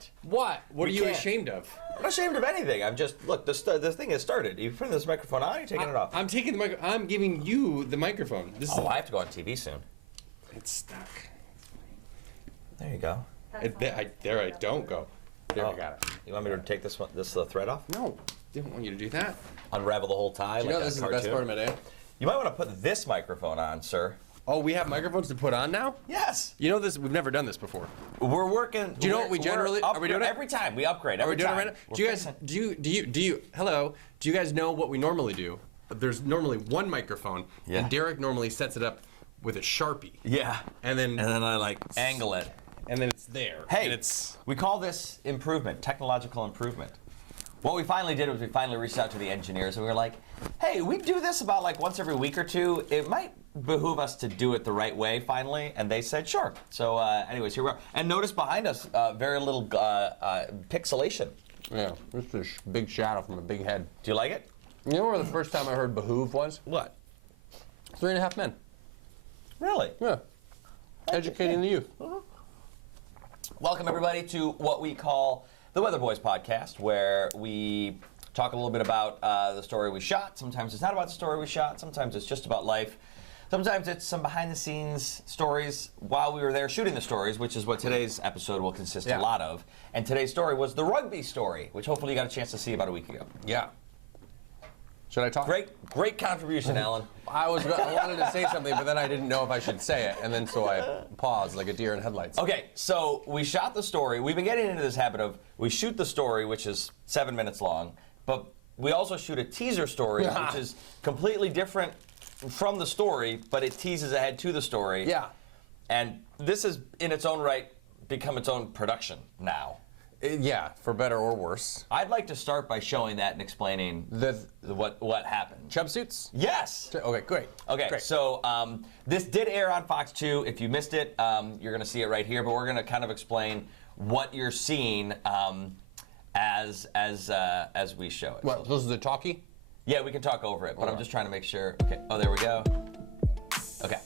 can't. What? What are you can't. ashamed of? I'm not ashamed of anything. I'm just, look, this thing has started. You putting this microphone on, you're taking it off. I'm taking the microphone. I'm giving you the microphone. This I have to go on TV soon. It's stuck. There you go. There I don't go. There I got it. You want me to take this thread off? No, didn't want you to do that. Unravel the whole tie You like know a this is the cartoon? best part of my day. You might want to put this microphone on, sir. Oh, we have microphones to put on now? Yes. You know this? We've never done this before. We're working. Do you know what we generally? Are we doing it every time? We upgrade. Are we Every doing time. it right now? Do you guys? Do you? Hello. Do you guys know what we normally do? There's normally one microphone, Yeah. and Derek normally sets it up with a Sharpie. Yeah. And then I like angle it. And then it's there. Hey, and it's we call this improvement, technological improvement. What we finally did was we finally reached out to the engineers and we were like, hey, we do this about like once every week or two. It might behoove us to do it the right way finally. And they said, sure. So anyways, here we are. And notice behind us, very little pixelation. yeah. This is a big shadow from a big head. Do you like it? You know where the first time I heard behoove was? What? 3.5 Men. Really? Yeah. Educating the youth. Welcome everybody to what we call the Weatherboys podcast, where we talk a little bit about the story we shot. Sometimes it's not about the story we shot. Sometimes it's just about life. Sometimes it's some behind-the-scenes stories while we were there shooting the stories, which is what today's episode will consist a lot of. And today's story was the rugby story, which hopefully you got a chance to see about a week ago. Yeah. Should I talk? Great contribution, Alan. I wanted to say something, but then I didn't know if I should say it, and then so I paused like a deer in headlights. Okay, so we shot the story. We've been getting into this habit of we shoot the story, which is 7 minutes long, but we also shoot a teaser story, which is completely different from the story, but it teases ahead to the story. Yeah. And this has, in its own right, become its own production now. Yeah, for better or worse. I'd like to start by showing that and explaining what happened. Chub suits? Yes. Okay, great. Okay, great. so this did air on Fox 2. If you missed it, you're going to see it right here. But we're going to kind of explain what you're seeing as we show it. What, this is the talkie? Yeah, we can talk over it, but I'm just trying to make sure. Okay. Oh, there we go. Okay.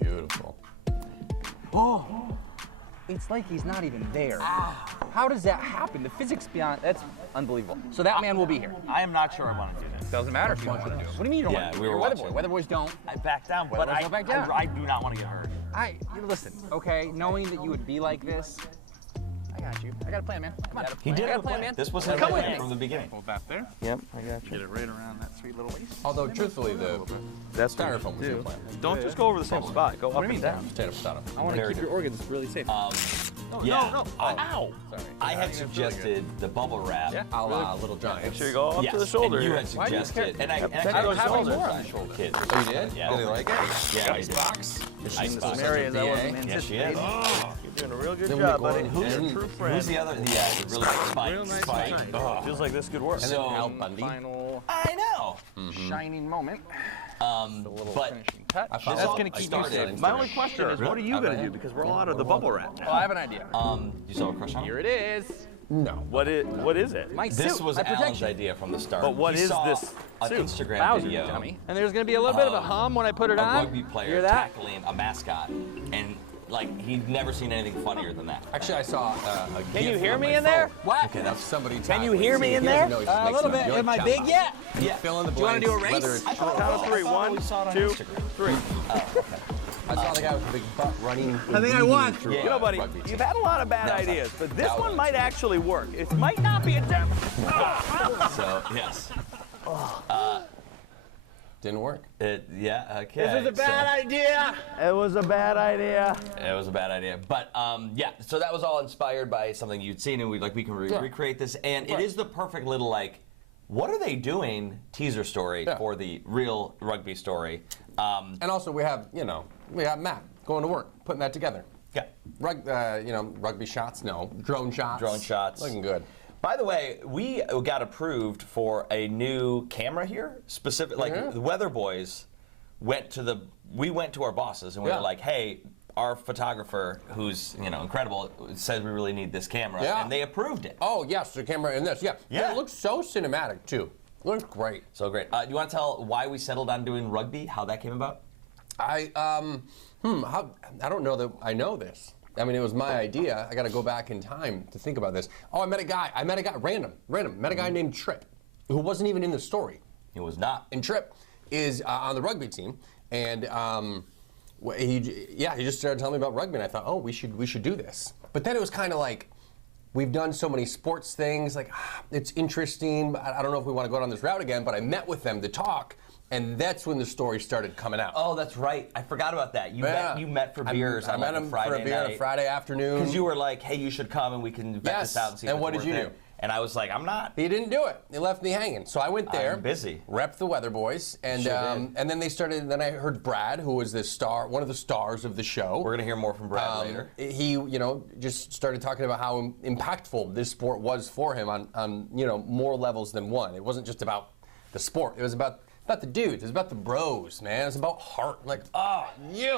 Beautiful. Oh, it's like he's not even there. How does that happen? The physics beyond, that's unbelievable. So that man will be here. I am not sure I want to do this. Doesn't matter if you want to do it. What do you mean you don't want to do it? we were You're a Weatherboy. watching. Weatherboys don't. I back down, but Weatherboys don't back down. I do not want to get hurt. Listen, okay, knowing that you would be like this, I got you. I got a plan, man. Come on. He did I got have a plan, man. This was Come his with plan me. from the beginning. Hold that there. Yep, I got you. Get it right around that sweet little waist. Although, truthfully, the That's styrofoam was your plan. Don't just go over the same spot. Go up and down. Potato, potato. I want to Very keep your organs really safe. Yeah. No. Ow. Sorry. I had suggested the bubble wrap. Yeah. A la Little Giants. Make sure you go up Yes, to the shoulder. and you here. had Why do you suggested, care? and I Protect actually those was shoulders. more More on on the shoulders. kids. Oh, you did? Yeah. Did they like it? Yeah, I did. Icebox. Icebox. Mary, as I wasn't Yeah, Yes, she anticipating. is. Oh, you're doing a real good Then we job, go buddy. on Who's and- your true friend? Who's the other? Yeah, really Spike. Real nice Spike. fight. Oh, feels like this could work. And then So- Al Bundy. Final I know. shining moment. But Finishing touch. I found That's out gonna I keep started you on safe. My Instagram. only question is, what are you going to do? Because we're all out of the bubble wrap. Well, I have an idea. you saw a crush on Here him? it is. No. What is it? My This suit. was my Alan's protection. idea from the start. But what He is saw this an suit? Instagram Bowser, video. dummy. And there's going to be a little bit of a hum when I put it A on. rugby player Hear that? tackling a mascot, and like he'd never seen anything funnier than that. Actually, I saw a Can you GIF hear on me my in there? phone. What? Okay, that's somebody Can you tackling. hear me See, in he doesn't there? know, he just A makes little them bit. do it. Am I Chop big off. yet? Yeah. Fill in the Do you wanna blanks, do a race? whether it's I thought Count of three. I thought One, we saw it on two, Instagram. three. I saw the guy with the big butt running. I think I won. through, Yeah. You know, buddy, rugby you've team. had a lot of bad No, it's not. ideas, but this That one one. might actually work. It might not be a demo. So yes. Didn't work. Okay. This is a bad idea. It was a bad idea. It was a bad idea, but yeah. So that was all inspired by something you'd seen, and we can recreate this, and it is the perfect little like, what are they doing? Teaser story for the real rugby story. And also, we have Matt going to work, putting that together. Yeah. Rugby shots. No, drone shots. Drone shots. Looking good. By the way, we got approved for a new camera here. Specific, like the Weatherboys went to our bosses and we were like, hey, our photographer, who's incredible, says we really need this camera, and they approved it. Oh yes, the camera in this. Yeah. Yeah. It looks so cinematic too. Looks great. So great. You want to tell why we settled on doing rugby? How that came about? I don't know that I know this. I mean, it was my idea. I got to go back in time to think about this. Oh, I met a guy, random. Met a guy named Tripp, who wasn't even in the story. He was not. And Tripp is on the rugby team, and he just started telling me about rugby, and I thought, oh, we should do this. But then it was kind of like, we've done so many sports things, like, it's interesting, but I don't know if we want to go down this route again, but I met with them to talk, and that's when the story started coming out. Oh, that's right. I forgot about that. You met for beers I on met like him a Friday for a beer on a night. Friday afternoon. Because you were like, hey, you should come and we can vet this out and see if And what it's did you worth do? it. And I was like, I'm not. He didn't do it. He left me hanging. So I went there. I'm busy. Repped the Weatherboys, and and then they started. Then I heard Brad, who was the star, one of the stars of the show. We're gonna hear more from Brad later. He, just started talking about how impactful this sport was for him on more levels than one. It wasn't just about the sport. It was about the dudes. It was about the bros, man. It's about heart. Like,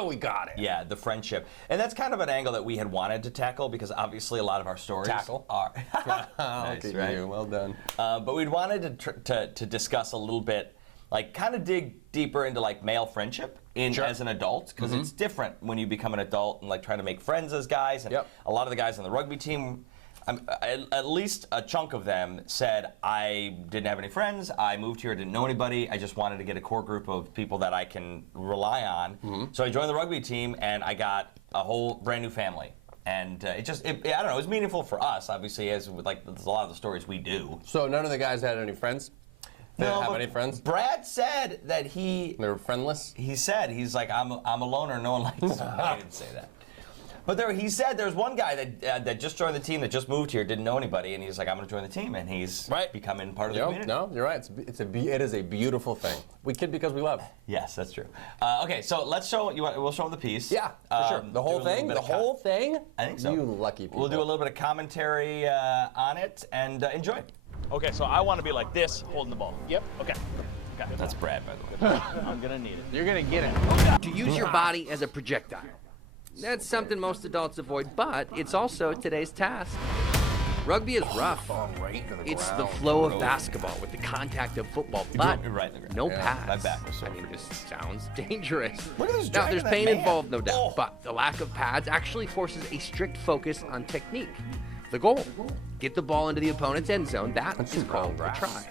we got it. Yeah, the friendship. And that's kind of an angle that we had wanted to tackle because obviously a lot of our stories are nice, Look at right? you. Well done. But we'd wanted to discuss a little bit, like kind of dig deeper into like male friendship as an adult, because it's different when you become an adult and like trying to make friends as guys. And a lot of the guys on the rugby team, at least a chunk of them said, I didn't have any friends, I moved here, didn't know anybody, I just wanted to get a core group of people that I can rely on. So I joined the rugby team and I got a whole brand new family. And I don't know, it was meaningful for us, obviously, as with like a lot of the stories we do. So none of the guys had any friends? They didn't have any friends? Brad said that they were friendless? He's like, I'm a loner, no one likes me. I didn't say that. But he said there's one guy that just joined the team, that just moved here, didn't know anybody, and he's like, I'm going to join the team, and he's becoming part of the community. No, you're right. It is a beautiful thing. We kid because we love. Yes, that's true. Okay, so let's show we'll show the piece. Yeah, for sure. The whole thing. The whole thing. I think so. You lucky people. We'll do a little bit of commentary on it and enjoy. Okay, so I want to be like this, holding the ball. Yep. Okay. That's Brad, by the way. I'm gonna need it. You're gonna get it. To use your body as a projectile. That's something most adults avoid, but it's also today's task. Rugby is rough. It's the flow of basketball with the contact of football, but no pass. My back was sore. I mean, this sounds dangerous. Look at this Now, there's dragging pain that man. involved, no doubt, but the lack of pads actually forces a strict focus on technique. The goal, get the ball into the opponent's end zone. That is called a try.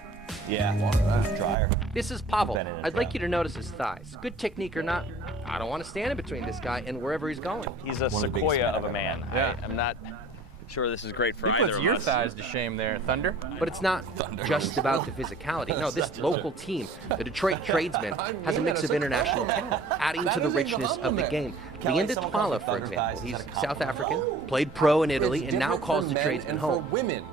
Yeah, it was drier. This is Pavel. Been in a I'd like drought. you to notice his thighs. Good technique or not, I don't want to stand in between this guy and wherever he's going. He's a One of the biggest sequoia men of a I've man. Yeah. I'm not sure this is great for He either puts of your us. thighs to shame there, Thunder. But it's not just about the physicality. No, this local team, the Detroit Tradesmen, has a mix of international talent, adding to the richness of the game. Kelly, Leander someone calls Twala, it for Thunder example, thighs. he's Is that a South compliment? African, played pro in Italy, It's and now different calls for the men Tradesmen and home. For women,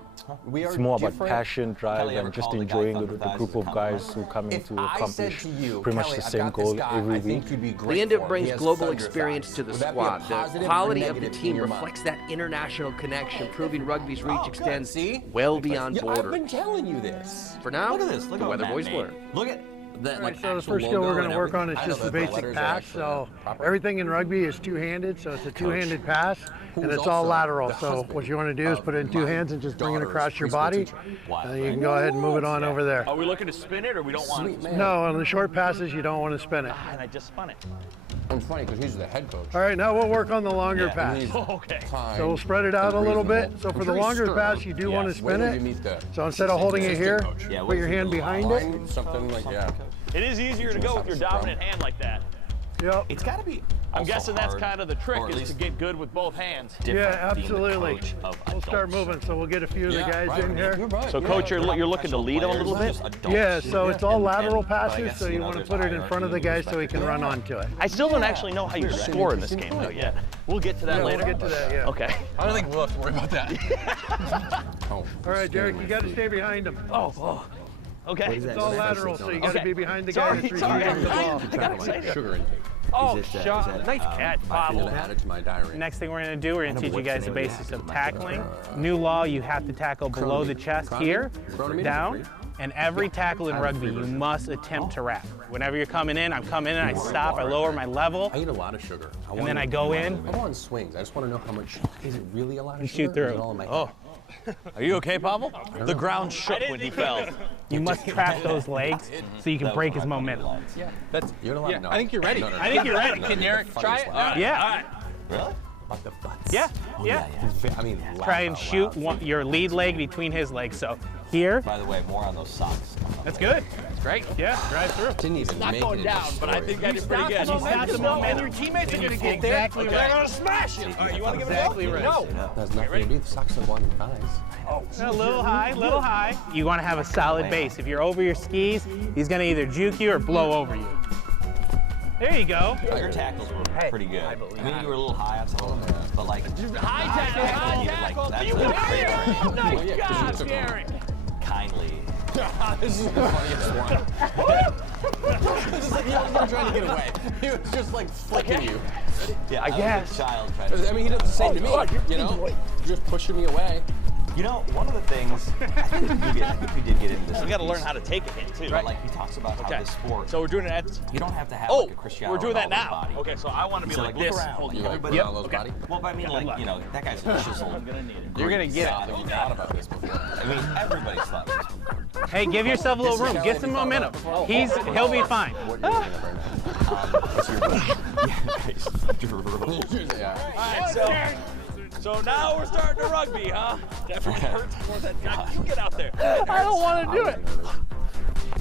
we are It's more about different. passion, drive, Kelly, ever and just called the guy enjoying Thunder the thighs group as a of guys compliment? who come in If to I said accomplish to you, pretty much Kelly, the I've same got this goal guy, every I think week. you'd be great Leander for him. brings He has global thunder experience thighs. to the Would that be a squad. The positive or quality of the negative in team your mind? reflects that international connection, proving rugby's reach good. extends See? well beyond Yeah, I've borders. been telling you this. For now, Look at this. Look the at what Weatherboys Matt learn. made. Look at that, like, So the actual first skill logo we're going and to work on is everything. just the basic letters are pass. actually So proper. everything in rugby is two-handed, so it's a two-handed pass, and Who's it's all also lateral. the So husband what you want to do is of put it in two my hands and just bring it daughter's across your preschool body. teacher. Wow. And then you can go ahead and move it on over there. Are we looking to spin it or we don't want Sweet it? man. No, on the short passes, you don't want to spin it. And I just spun it. It's funny because he's the head coach. All right, now we'll work on the longer Yeah. pass. He's Okay. kind So we'll spread it out a and little bit. reasonable. So for I'm the sure he's longer stern. pass, you do want to Yes. spin Wait till you it. meet the So instead of holding it here, assistant coach. Yeah, put your hand behind it. Line, something like, yeah. It is easier to go with your dominant hand like that. Yep. It's got to be. I'm also guessing that's hard, kind of the or trick, at is least to get good with both hands. different Yeah, being the absolutely. coach of We'll start adults. moving. So we'll get a few of the guys right. in here. You're right. So, yeah. Coach, you're looking to lead them a little bit? Just adults. Yeah, so it's all And- lateral but I passes, guess, so you want to there's put it in hierarchy front of the and guy so he respect. can run onto it. I still don't actually know how you score in this game, though, yet. We'll get to that Yeah, later. we'll get to that, yeah. Okay. I don't think we'll have to worry about that. All right, Derek, you got to stay behind him. Oh. Okay. It's all lateral, so you got to Okay. be behind the guy that's Sorry. retrieving the ball. I got excited. Sugar intake. Oh, shot. Nice catch, I'm Pavel. gonna add it to my diary. Next thing we're going to do, we're going to teach you guys the basics of tackling. New law, you have to tackle below the chest here, down, and every tackle in rugby, you must attempt to wrap. Whenever you're coming in, I'm coming in, I stop, I lower my level, I eat a lot of sugar. and then I go in. I go on swings. I just want to know how much. Is it really a lot of You sugar? shoot through. Or is it all in my head? Are you okay, Pavel? The ground shook when he fell. You must trap those legs so you can break his momentum. That's, you're allowed. Yeah, no. I think you're ready. No, no, no. I think you're ready. No, Can no, Eric funny try as it? well. Yeah. Really? About the butts. Yeah, yeah. I mean, Try and shoot your lead leg between his legs. So here. By the way, more on those socks. That's good. That's great. Yeah, drive through. Didn't even Not make going it down, but I think I did pretty good. And your teammates are going to get there. Exactly right. They're going to smash it. All right, you want to give it a Exactly go? right. No. There's nothing to do. The socks are long thighs. A little high, little high. You want to have a solid base. If you're over your skis, he's going to either juke you or blow over you. There you go. Your tackles were pretty good. I mean, you were a little high on some of them, but like High tackle. that's You a great oh, trade. nice job, Gary. Kindly. This is the funniest one. This is like he wasn't trying to get away. He was just like flicking you. Yeah, I guess. Child trying to I mean, he does the same to me. You know, just pushing me away. You know, one of the things I think we did get into this. You got to learn how to take a hit too. But like he talks about how this sport. So we're doing it at. You don't have to have Oh, like a Cristiano we're doing that Ronaldo now. body. Okay, so I want to be So like look this. around. holding Like, it. Everybody Ronaldo's body. Well, but I mean, like, you know, that guy's a chiseled. You're going to get I it. think we thought about this before. I mean, everybody's thought this. Hey, give yourself a little room. Get some momentum. He'll be fine. What you're thinking of right now. All right, so now we're starting to rugby, huh? Definitely hurts more than you get out there. I don't want to do it.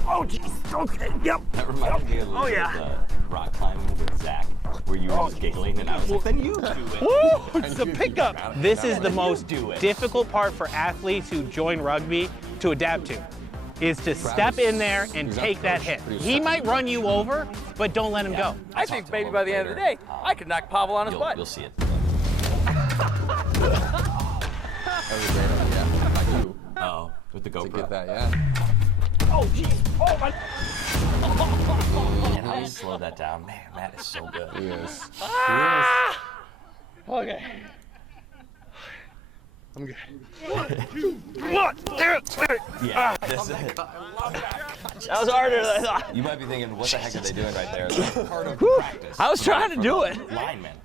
Oh, jeez. Okay. Yep. That reminded me a little bit of the rock climbing with Zach, where you were just giggling, and I was like, then you do it. Woo! It's the pickup. This is the most difficult part for athletes who join rugby to adapt to, is to step in there and take that hit. He might run you over, but don't let him go. I think maybe by the end of the day, I could knock Pavel on his butt. You'll see it. That was a great idea. By you. Oh, with the GoPro. To get that, yeah. Oh, jeez. Oh, my. And how you slow that down. Man, that is so good. He is. Okay. I'm good. Yeah, this is it. That was harder than I thought. You might be thinking, what the heck are they doing right there? That's part of practice. I was trying to do it. Lineman.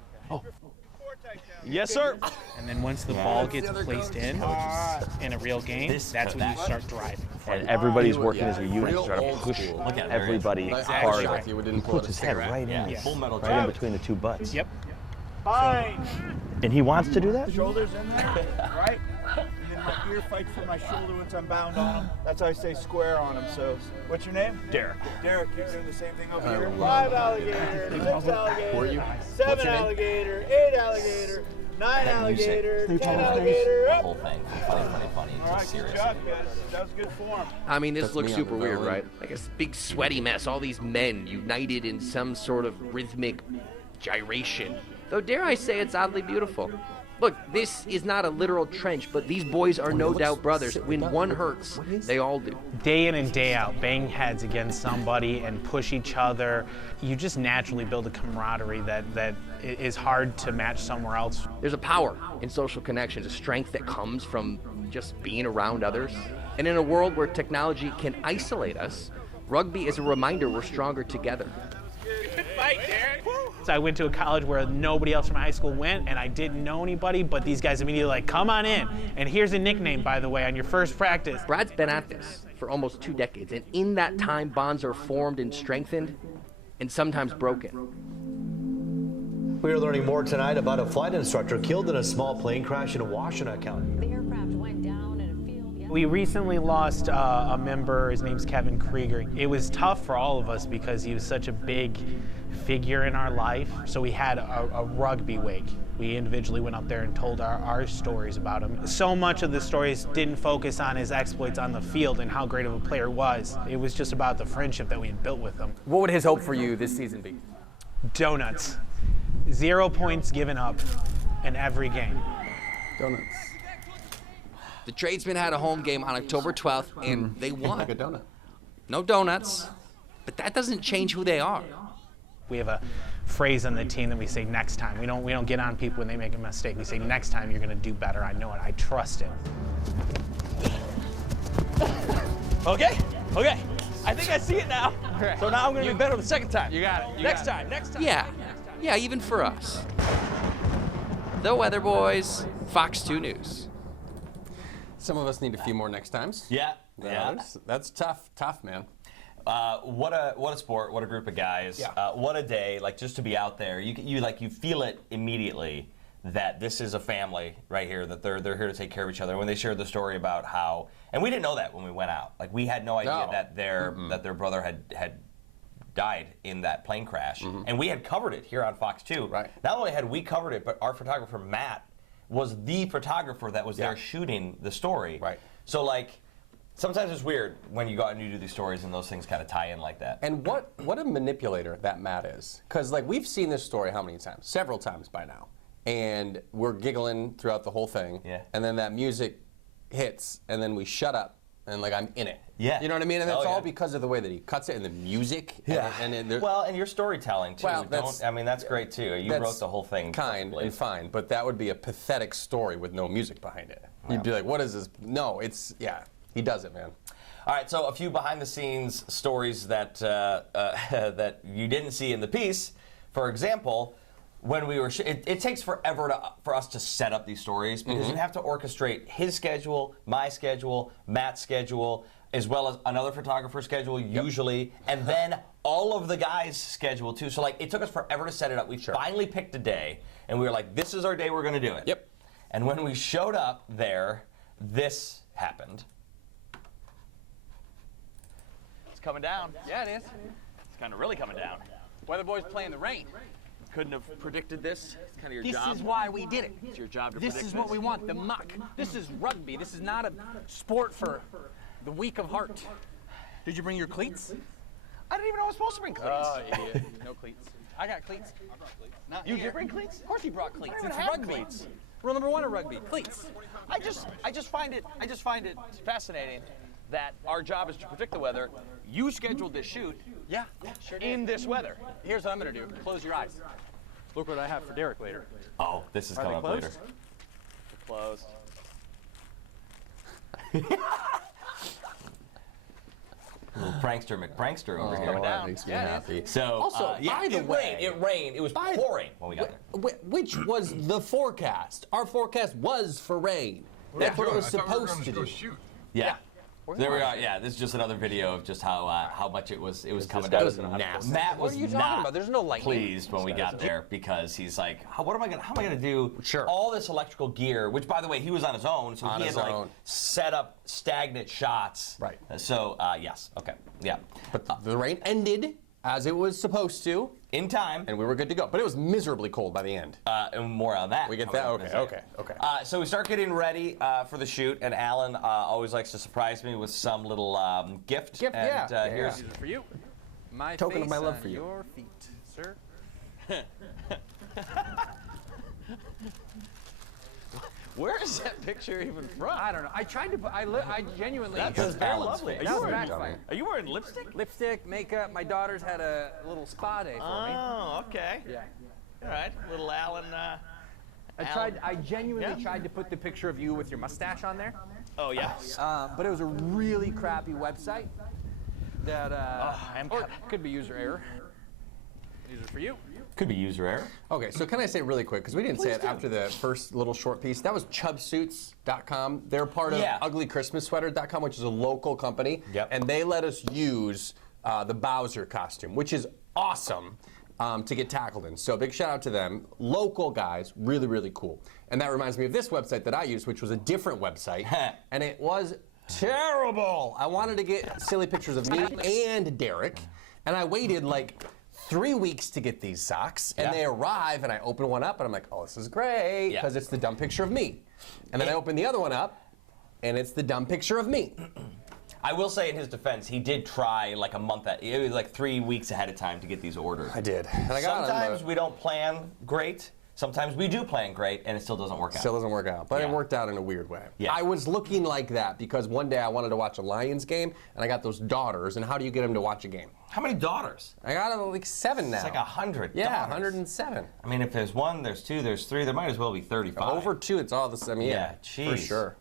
Yes, sir. And then once the ball gets placed in a real game, that's when you start driving. And everybody's working as a unit to try to push Look at everybody Exactly. hard. You didn't pull Puts his head right in, Yeah, full metal right in jacket. between the two butts. Yep. Fine. And he wants to do that? Shoulders in there, right? And then my ear fights for my shoulder once I'm bound on him. That's how I stay square on him. So, what's your name? Derek. Derek, you're doing the same thing over here. love 5 alligator, 6 alligator, Were you? 7 What's your name? alligator, 8 alligator, 9 alligator, 10 alligator. The Up. whole thing. Funny. All right, It's good serious. job, guys. That was good form. I mean, this That's looks me on super the weird, violin. right? Like a big sweaty mess. All these men united in some sort of rhythmic gyration. Though, dare I say, it's oddly beautiful. Look, this is not a literal trench, but these boys are no doubt brothers. When one hurts, they all do. Day in and day out, bang heads against somebody and push each other. You just naturally build a camaraderie that is hard to match somewhere else. There's a power in social connections, a strength that comes from just being around others. And in a world where technology can isolate us, rugby is a reminder we're stronger together. Good fight, Derek. So I went to a college where nobody else from high school went, and I didn't know anybody, but these guys immediately like, come on in. And here's a nickname, by the way, on your first practice. Brad's been at this for almost 2 decades, and in that time, bonds are formed and strengthened, and sometimes broken. We are learning more tonight about a flight instructor killed in a small plane crash in Washtenaw County. The aircraft went down in a field. We recently lost a member, his name's Kevin Krieger. It was tough for all of us because he was such a big figure in our life. So we had a rugby wake. We individually went up there and told our stories about him. So much of the stories didn't focus on his exploits on the field and how great of a player he was. It was just about the friendship that we had built with him. What would his hope for you this season be? Donuts. 0 points given up in every game. Donuts. The tradesmen had a home game on October 12th, and they won. Like a donut. No donuts, but that doesn't change who they are. We have a phrase on the team that we say next time. We don't get on people when they make a mistake. We say next time you're gonna do better. I know it. I trust it. Okay. I think I see it now. So now I'm gonna be better the second time. You got it. Next time. Yeah, even for us. The Weatherboys, Fox 2 News. Some of us need a few more next times. Yeah. That's tough, man. What a sport! What a group of guys! Yeah. What a day! Like just to be out there, you feel it immediately that this is a family right here, that they're here to take care of each other. When they shared the story about how, and we didn't know that when we went out. Like, we had no idea that their brother had died in that plane crash, and we had covered it here on Fox 2. Right. Not only had we covered it, but our photographer Matt was the photographer that was there shooting the story. Right. So like, sometimes it's weird when you go out and you do these stories and those things kind of tie in like that. And what a manipulator that Matt is. Because like, we've seen this story how many times? Several times by now. And we're giggling throughout the whole thing. Yeah. And then that music hits, and then we shut up, and like, I'm in it. Yeah. You know what I mean? And that's Oh, all yeah. because of the way that he cuts it and the music. Yeah. And Well, and your storytelling too. Well, that's- I mean, that's great too. You wrote the whole thing. Kind perfectly. and fine, but that would be a pathetic story with no music behind it. You'd be like, what is this? No, it's, he does it, man. All right, so a few behind-the-scenes stories that that you didn't see in the piece. For example, when we were, it takes forever for us to set up these stories because you have to orchestrate his schedule, my schedule, Matt's schedule, as well as another photographer's schedule usually, and then all of the guys' schedule too. So like, it took us forever to set it up. We finally picked a day, and we were like, this is our day, we're going to do it. Yep. And when we showed up there, this happened. It's coming down. Yeah, it is. It's kind of really coming down. Weatherboys playing the rain. Couldn't have predicted this. It's kind of your This job. is why we did it. It's your job to This predict is what we want, the muck. This is rugby. This is not a sport for the weak of heart. Did you bring your cleats? I didn't even know I was supposed to bring cleats. Oh, idiot. No cleats. I got cleats. Not You here. did bring cleats? Of course you brought cleats. I don't It's even have rugby. cleats. Rule number 1 of rugby, cleats. I just find it fascinating that our job is to predict the weather. You scheduled this shoot Yeah, sure did. in this weather. Here's what I'm going to do. Close your eyes. Look what I have for Derek later. Oh, this is coming up later. Closed. Little prankster McPrankster over here. coming down. That makes me Yeah, it happy. So, Also, yeah, by the way, it rained. It was pouring when we got there. Which was the forecast. Our forecast was for rain. That's what it was supposed to do. Yeah. There we are. Yeah, this is just another video of just how much it was coming down. That was nasty. Matt What was are you talking not about? There's no lightning. pleased when we got there because he's like, how am I gonna do Sure. all this electrical gear? Which, by the way, he was on his own, so On he his had like own. set up stagnant shots. Right. So yes, okay, yeah, But the rain ended as it was supposed to, in time. and we were good to go. But it was miserably cold by the end. And more on that. We get coming that? up in a Okay, second. okay. So we start getting ready for the shoot, and Alan always likes to surprise me with some little gift. Gift, and, yeah. Here's These are for you. My Token of face my love on for you. your feet, sir. Where is that picture even from? I don't know. I tried to put, I genuinely. That's very Alan's lovely. face. Are you, That was wearing, backfire. are you wearing lipstick? Lipstick, makeup. My daughter's had a little spa day for me. Oh, okay. Yeah. All right, little Alan. I genuinely tried to put the picture of you with your mustache on there. Oh yeah. But it was a really crappy website that or could be user error. These are for you. could be user error. Okay, so can I say really quick, because we didn't say it after the first little short piece, that was chubsuits.com. They're part of uglychristmassweater.com, which is a local company. Yep. And they let us use the Bowser costume, which is awesome to get tackled in. So big shout out to them. Local guys, really, really cool. And that reminds me of this website that I used, which was a different website. And it was terrible. I wanted to get silly pictures of me and Derek. And I waited like 3 weeks to get these socks, and they arrive, and I open one up, and I'm like, oh, this is great, because it's the dumb picture of me. And then I open the other one up, and it's the dumb picture of me. I will say in his defense, he did try like a month, it was like 3 weeks ahead of time to get these orders. I did. And I got Sometimes we don't plan great. Sometimes we do plan great, and it still doesn't work out. Still doesn't work out, but it worked out in a weird way. Yeah. I was looking like that because one day I wanted to watch a Lions game, and I got those daughters, and how do you get them to watch a game? How many daughters? I got like 7 now. It's like 100 Yeah, daughters. 107. I mean, if there's 1, there's 2, there's 3, there might as well be 35. Over 2, it's all the same. Yeah, for jeez. sure.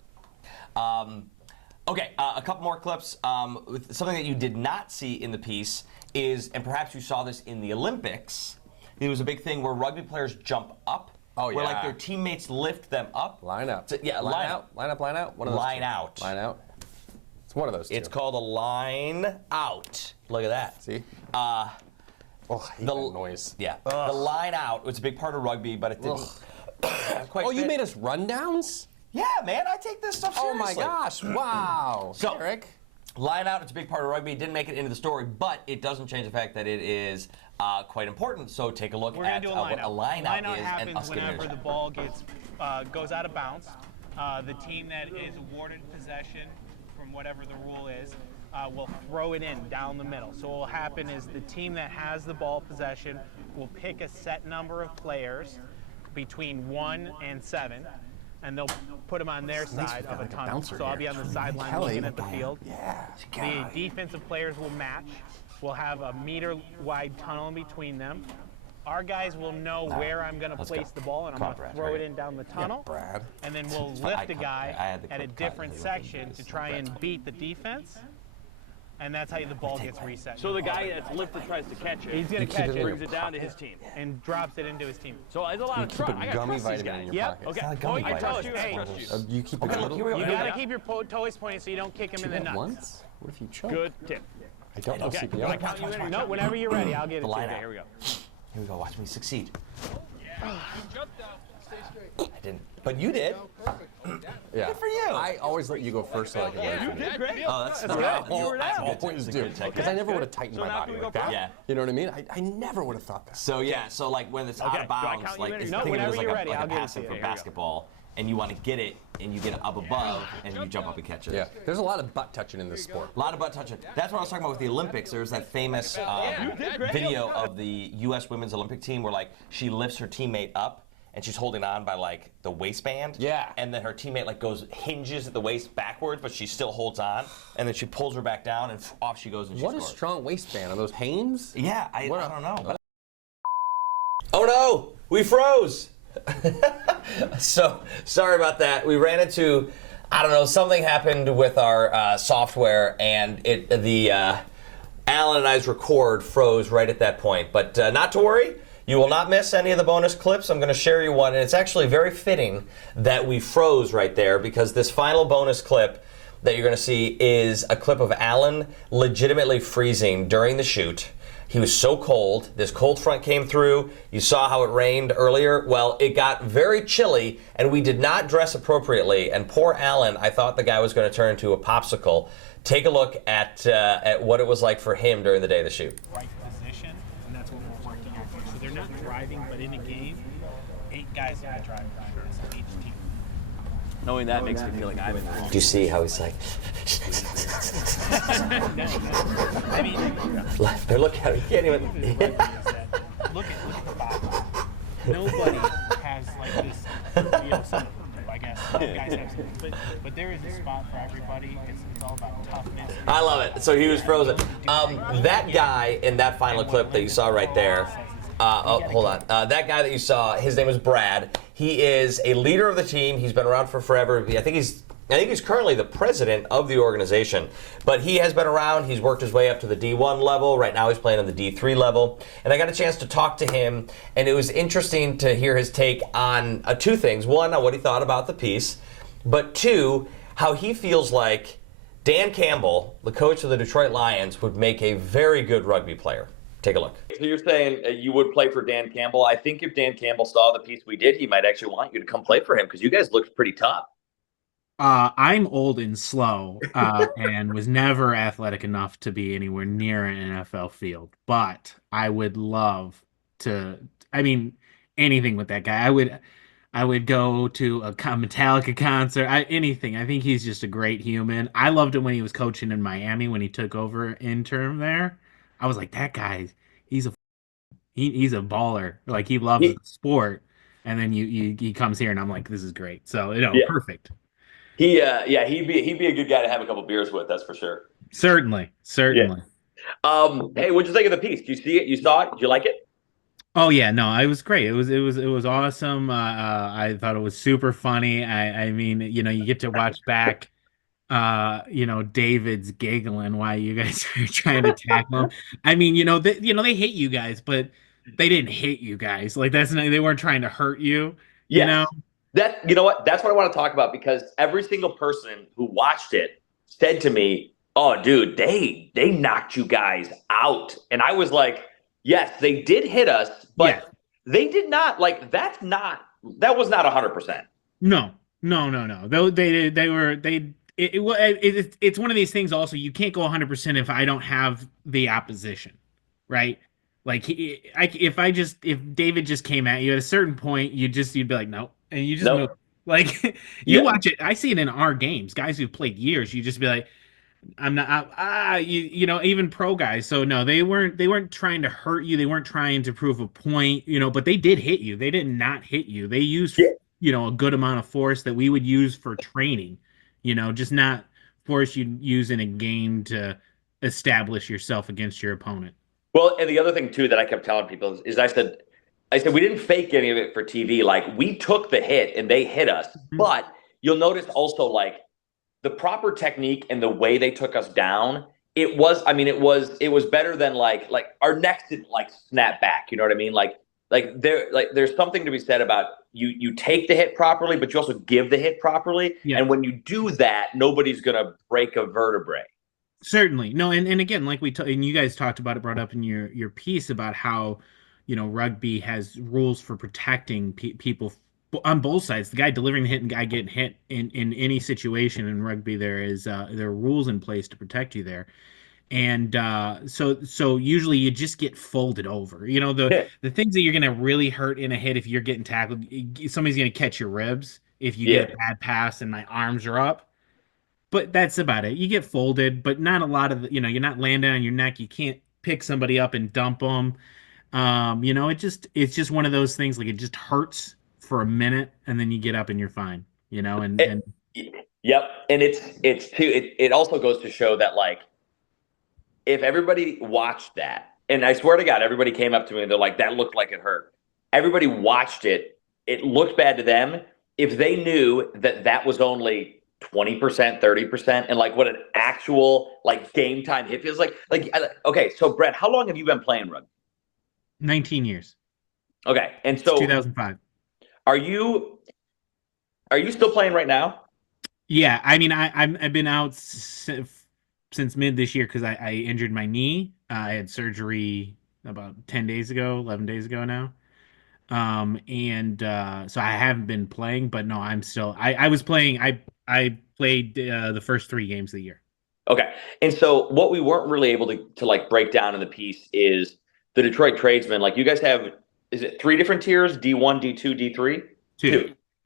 Okay, a couple more clips. Something that you did not see in the piece is, and perhaps you saw this in the Olympics, there was a big thing where rugby players jump up. Oh, where like yeah. their teammates lift them up. Line up. Yeah, line out. Line up, line out. One of those Line two. out. Line out. It's one of those two. It's called a line out. Look at that. See? Oh, I hate that noise. Yeah. The line out was a big part of rugby, but it didn't. quite Oh, you fit. made us rundowns? Yeah, man, I take this stuff Oh seriously. my gosh! Wow. So, Eric. Line out, it's a big part of rugby. It didn't make it into the story, but it doesn't change the fact that it is quite important. So take a look We're at gonna do a what a line line out. out is and Happens us getting whenever it. the ball goes out of bounds. The team that is awarded possession from whatever the rule is will throw it in down the middle. So what will happen is the team that has the ball possession will pick a set number of players between 1 and 7, and they'll put them on their side of a tunnel. So I'll be on the sideline looking at the field. Yeah. The defensive players will match. We'll have a meter-wide tunnel in between them. Our guys will know where I'm going to place the ball, and I'm going to throw it in down the tunnel. Brad. And then we'll lift a guy at a different section to try and beat the defense. And that's how the ball gets reset. So the guy that's lifted tries to catch it. He's going to catch it, brings it down to his team. and drops it into his team. So there's a lot of Keep trust. a I got gummy trust these vitamin in guys. your Yep. pocket. Okay. not a gummy Oh, I trust you. I Hey. trust you. You keep Okay, a look, little. here we go. You Here got we to go. keep your toes pointed so you don't kick him in the nuts. Once? What if you choke? Good tip. I don't know Okay. CPR. I count you in. No, whenever you're ready, I'll give it to line you. out. Here we go. Here we go. Watch me succeed. I didn't, but you did. Yeah. Good for you. I always let you go first so I can learn from you. Did great. Oh, that's good. not You were down. I always do. good technique. Because I never would have tightened So my now body can we like go that. first? Yeah. You know what I mean? I never would have thought that. So yeah, so like when it's out Okay, of do I bounds, count you like in or it's no? think of it Whenever as like you're a, ready, like I'll a give it passive to for you. basketball, and you want to get it, and you get it up above, and you jump up and catch it. Yeah. There's a lot of butt touching in this sport. A lot of butt touching. That's what I was talking about with the Olympics. There's that famous video of the U.S. women's Olympic team where like she lifts her teammate up and she's holding on by like the waistband. Yeah. And then her teammate like hinges at the waist backwards, but she still holds on. And then she pulls her back down and off she goes and she What a scores. strong waistband. Are those Hanes? Yeah, I What a- don't know. Oh no, we froze. So sorry about that. We ran into, I don't know, something happened with our software, and Alan and I's record froze right at that point. But not to worry, you will not miss any of the bonus clips. I'm going to share you one, and it's actually very fitting that we froze right there because this final bonus clip that you're going to see is a clip of Alan legitimately freezing during the shoot. He was so cold. This cold front came through. You saw how it rained earlier. Well, it got very chilly, and we did not dress appropriately. And poor Alan, I thought the guy was going to turn into a popsicle. Take a look at what it was like for him during the day of the shoot. Right position, and that's what we're working on here. So they're not driving, but in a game, 8 guys are driving on each team. Knowing that makes me feel like I'm in the wrong. Do you see how he's like, I mean, they're looking at him, he can't even. look at the box. Nobody has like this. You know, some I guess some guys have some, but there is a spot for everybody. It's all about toughness. I love it. So he was frozen. That guy in that final clip that you saw right there, hold on. That guy that you saw, his name is Brad. He is a leader of the team. He's been around for forever. I think he's currently the president of the organization, but he has been around. He's worked his way up to the D1 level. Right now he's playing on the D3 level. And I got a chance to talk to him, and it was interesting to hear his take on 2 things. One, on what he thought about the piece, but 2, how he feels like Dan Campbell, the coach of the Detroit Lions, would make a very good rugby player. Take a look. So you're saying you would play for Dan Campbell. I think if Dan Campbell saw the piece we did, he might actually want you to come play for him because you guys looked pretty tough. I'm old and slow and was never athletic enough to be anywhere near an NFL field. But I would love to. I mean, anything with that guy. I would go to a Metallica concert. Anything. I think he's just a great human. I loved him when he was coaching in Miami when he took over interim there. I was like, that guy. He's a baller. Like he loves the sport. And then he comes here and I'm like, this is great. So perfect. He'd be a good guy to have a couple beers with. That's for sure. Certainly. Yeah. Hey, what'd you think of the piece? Did you see it? You saw it? Did you like it? Oh yeah, no, it was great. It was awesome. I thought it was super funny. I mean, you get to watch back. David's giggling while you guys are trying to tackle him. I mean, they hate you guys, but they didn't hate you guys. Like they weren't trying to hurt you. Yes. You know. You know what? That's what I want to talk about because every single person who watched it said to me, "Oh, dude, they knocked you guys out," and I was like, "Yes, they did hit us, but they did not. Like that's not that was not 100%. No, no. Though they were it's one of these things. Also, you can't go 100% if I don't have the opposition, right? Like if David just came at you at a certain point, you'd be like no, and you just move. Nope. Like you Yeah. watch it. I see it in our games. Guys who've played years, you just be like, I'm not you know, even pro guys. So no, they weren't trying to hurt you. They weren't trying to prove a point, you know, but they did hit you. They did not hit you. They used, Yeah. you know, a good amount of force that we would use for training, you know, just not force you use in a game to establish yourself against your opponent. Well, and the other thing too that I kept telling people is I said we didn't fake any of it for TV. Like we took the hit and they hit us, but you'll notice also like the proper technique and the way they took us down. It was better than like our necks didn't like snap back. You know what I mean? There's something to be said about you take the hit properly, but you also give the hit properly. Yeah. And when you do that, nobody's gonna break a vertebrae. Certainly. No, and again, like and you guys talked about it, brought up in your piece about how, you know, rugby has rules for protecting people on both sides. The guy delivering the hit and guy getting hit in any situation in rugby, there are rules in place to protect you there. And so usually you just get folded over. You know, the things that you're gonna really hurt in a hit if you're getting tackled, somebody's gonna catch your ribs if you get a bad pass and my arms are up, but that's about it. You get folded, but not a lot of, you know, you're not landing on your neck. You can't pick somebody up and dump them. You know, it's just one of those things. Like it just hurts for a minute, and then you get up and you're fine. You know, and Yep, and it's too. It also goes to show that like if everybody watched that, and I swear to God, everybody came up to me and they're like, "That looked like it hurt." Everybody watched it. It looked bad to them. If they knew that that was only 20%, 30%, and like what an actual like game time hit feels like. Okay, so Brett, how long have you been playing rugby? 19 years. Okay, and so 2005. Are you still playing right now? Yeah, I mean, I've been out since mid this year because I injured my knee. I had surgery about 10 days ago, 11 days ago now. And so I haven't been playing, but no, I was playing. I played the first 3 games of the year. Okay, and so what we weren't really able to like break down in the piece is the Detroit Tradesmen. Like you guys have, is it 3 different tiers? D1, D2, D3?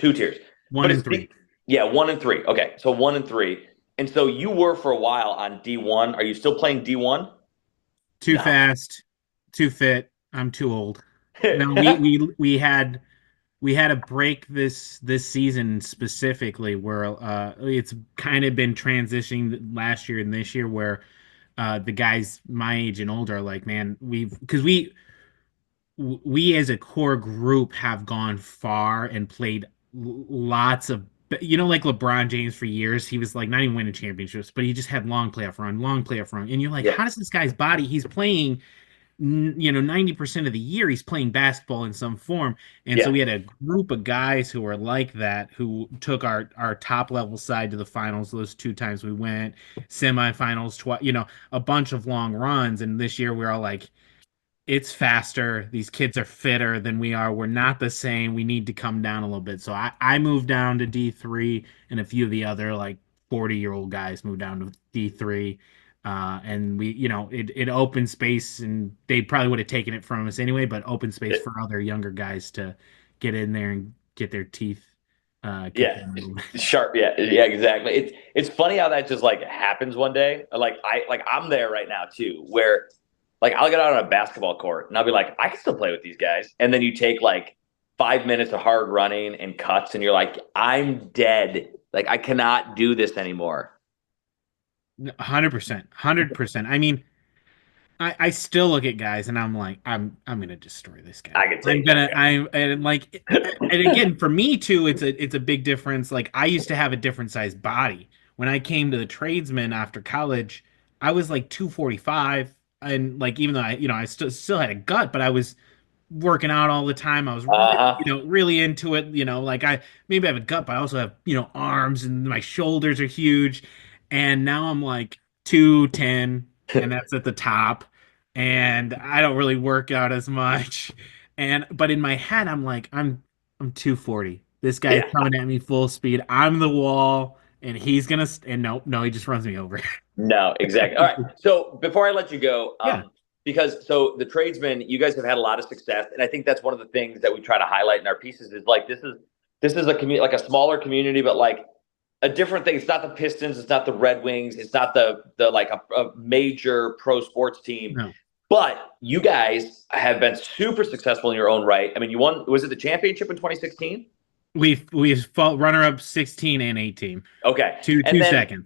Two tiers. 1 and 3. Yeah, 1 and 3. Okay, so 1 and 3. And so you were for a while on D1. Are you still playing D1? Too fast, too fit. I'm too old. No, we had a break this season specifically where it's kind of been transitioning last year and this year where the guys my age and older are like, man, because we as a core group have gone far and played lots of, you know, like LeBron James for years, he was like not even winning championships, but he just had long playoff run, and you're like, how does this guy's body? He's playing, you know, 90% of the year he's playing basketball in some form. And so we had a group of guys who were like that, who took our top level side to the finals those 2 times we went, semifinals, you know, a bunch of long runs. And this year we're all like, it's faster. These kids are fitter than we are. We're not the same. We need to come down a little bit. So I moved down to D3, and a few of the other like 40-year-old guys moved down to D3. And we, you know, it opened space, and they probably would have taken it from us anyway, but open space for other younger guys to get in there and get their teeth. Sharp. Yeah, exactly. It's funny how that just like happens one day. I'm there right now too, where like I'll get out on a basketball court and I'll be like, I can still play with these guys. And then you take like 5 minutes of hard running and cuts, and you're like, I'm dead. Like I cannot do this anymore. 100%. I mean, I still look at guys and I'm like, I'm gonna destroy this guy. And again, for me too, it's a big difference. Like I used to have a different sized body. When I came to the tradesmen after college, I was like 245, and like even though I still had a gut, but I was working out all the time. I was really into it. You know, like I maybe have a gut, but I also have, you know, arms, and my shoulders are huge. And now I'm like 210, and that's at the top. And I don't really work out as much. But in my head, I'm like, I'm 240. This guy's coming at me full speed. I'm the wall, and he's gonna. And no, he just runs me over. No, exactly. All right. So before I let you go, Yeah. because the tradesmen, you guys have had a lot of success, and I think that's one of the things that we try to highlight in our pieces is like this is a community, like a smaller community, but like a different thing. It's not the Pistons, it's not the Red Wings, it's not the like a major pro sports team. No. But you guys have been super successful in your own right. I mean, you won. Was it the championship in 2016? We fought runner-up 16 and 18. Okay, two seconds.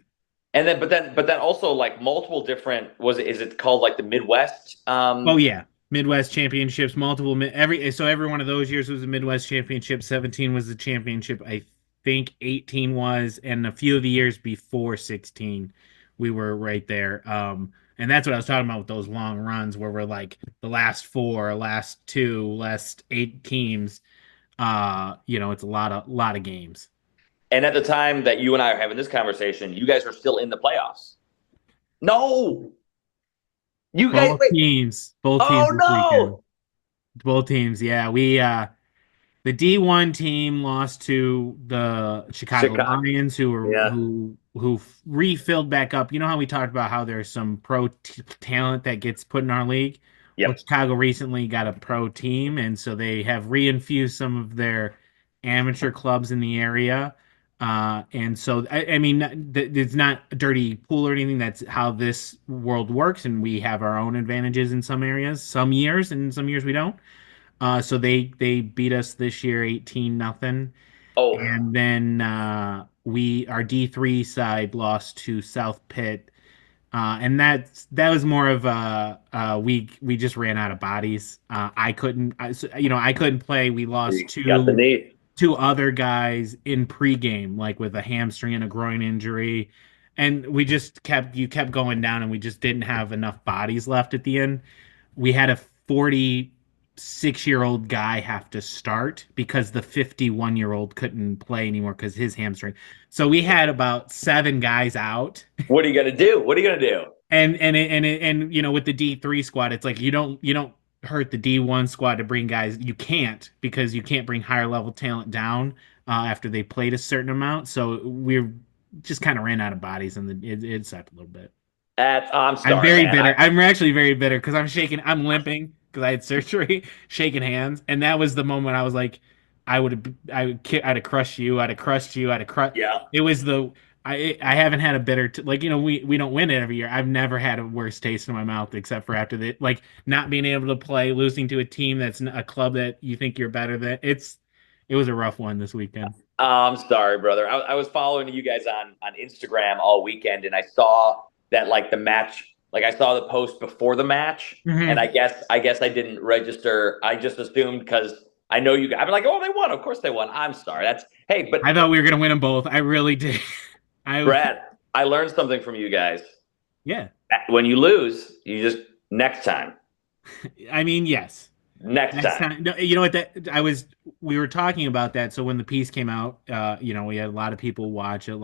And then, but then also like multiple different. Is it called like the Midwest? Oh yeah, Midwest championships. Multiple every one of those years was a Midwest championship. 17 was the championship. I think 18 was, and a few of the years before 16, we were right there. And that's what I was talking about with those long runs where we're like the last 4, last 2, last 8 teams. It's a lot of games. And at the time that you and I are having this conversation, you guys are still in the playoffs. No, you guys. Both teams. Oh no! Both teams. Yeah, we the D1 team lost to the Chicago Lions, who refilled back up. You know how we talked about how there's some pro talent that gets put in our league. Yep. Well, Chicago recently got a pro team, and so they have reinfused some of their amateur clubs in the area. And so, I mean, it's not a dirty pool or anything. That's how this world works, and we have our own advantages in some areas, some years, and some years we don't. So they beat us this year 18-0. Oh, and then our D3 side lost to South Pitt, and that was more of we just ran out of bodies. I couldn't play. We lost two other guys in pregame, like with a hamstring and a groin injury, and we just kept going down, and we just didn't have enough bodies left at the end. We had a 46-year-old guy have to start because the 51-year-old couldn't play anymore because his hamstring. So we had about 7 guys out. What are you gonna do? And with the D3 squad, it's like you don't hurt the D1 squad to bring guys. You can't, because you can't bring higher level talent down after they played a certain amount. So we're just kind of ran out of bodies, and it sucked a little bit. I'm sorry. I'm very bitter. I'm actually very bitter because I'm shaking. I'm limping because I had surgery, shaking hands, and that was the moment I was like, I'd have crushed you. I'd have crushed you. Yeah. It was I haven't had a bitter we don't win it every year. I've never had a worse taste in my mouth except for after not being able to play, losing to a team that's a club that you think you're better than. It was a rough one this weekend. I'm sorry, brother. I was following you guys on Instagram all weekend, and I saw that the match. I saw the post before the match, and I guess I didn't register. I just assumed because I know you guys. I'm like, oh, they won. Of course they won. I'm sorry. But I thought we were gonna win them both. I really did. Brad, I learned something from you guys. Yeah. When you lose, you just next time. I mean, yes. Next time. No, you know what? We were talking about that. So when the piece came out, we had a lot of people watch it.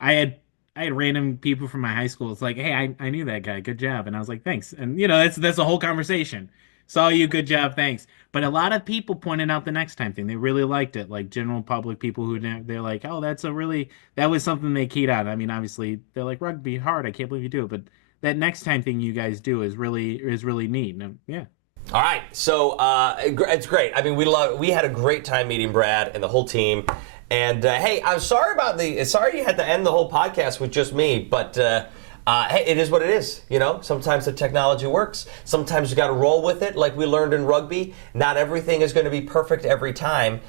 I had random people from my high school. It's like, hey, I knew that guy. Good job. And I was like, thanks. And that's a whole conversation. Saw you. Good job. Thanks. But a lot of people pointed out the next time thing. They really liked it. Like general public people they're like, oh, that was something they keyed on. I mean, obviously they're like, rugby hard. I can't believe you do it. But that next time thing you guys do is really neat. And, yeah. All right. So it's great. I mean, we had a great time meeting Brad and the whole team. And hey, I'm sorry sorry you had to end the whole podcast with just me, but hey, it is what it is. Sometimes the technology works. Sometimes you got to roll with it, like we learned in rugby. Not everything is going to be perfect every time,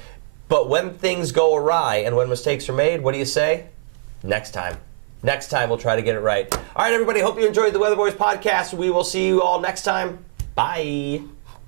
but when things go awry and when mistakes are made, what do you say? Next time. Next time we'll try to get it right. All right, everybody. Hope you enjoyed the Weatherboys podcast. We will see you all next time. Bye.